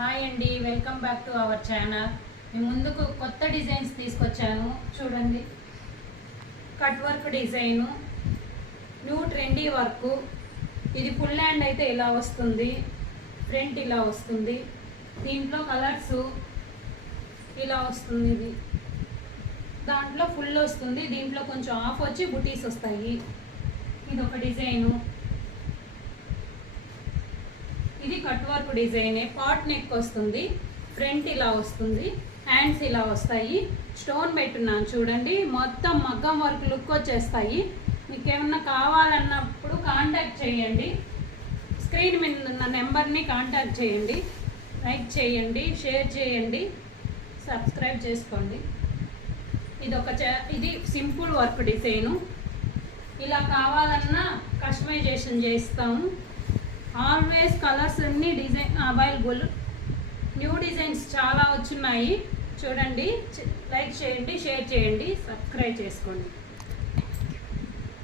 Hi అండి, welcome back to our channel. నేను ముందుకు కొత్త డిజైన్స్ తీసుకొచ్చాను. చూడండి, cut work design, new trendy work. ఇది ఫుల్ హ్యాండ్ అయితే ఇలా వస్తుంది, ఫ్రంట్ ఇలా వస్తుంది. దీంట్లో కలర్స్ ఇలా వస్తుంది. ఇది దాంట్లో ఫుల్ వస్తుంది, దీంట్లో కొంచెం ఆఫ్ వచ్చి బుటీస్ వస్తాయి. ఇది ఒక డిజైను. ఇది కట్ వర్క్ డిజైనే, పాట్ నెక్ వస్తుంది, ఫ్రంట్ ఇలా వస్తుంది, హ్యాండ్స్ ఇలా వస్తాయి. స్టోన్ పెట్టున్నాను చూడండి, మొత్తం మగ్గం వర్క్ లుక్ వచ్చేస్తాయి. మీకు ఏమన్నా కావాలన్నప్పుడు కాంటాక్ట్ చేయండి. స్క్రీన్ మీద ఉన్న నెంబర్ని కాంటాక్ట్ చేయండి. లైక్ చేయండి, షేర్ చేయండి, సబ్స్క్రైబ్ చేసుకోండి. ఇది సింపుల్ వర్క్ డిజైను. ఇలా కావాలన్నా కస్టమైజేషన్ చేస్తాము. ఆల్వేస్ కలర్స్ అన్ని డిజైన్ అవైలబుల్. న్యూ డిజైన్స్ చాలా వచ్చున్నాయి. చూడండి, లైక్ చేయండి, షేర్ చేయండి, సబ్స్క్రైబ్ చేసుకోండి.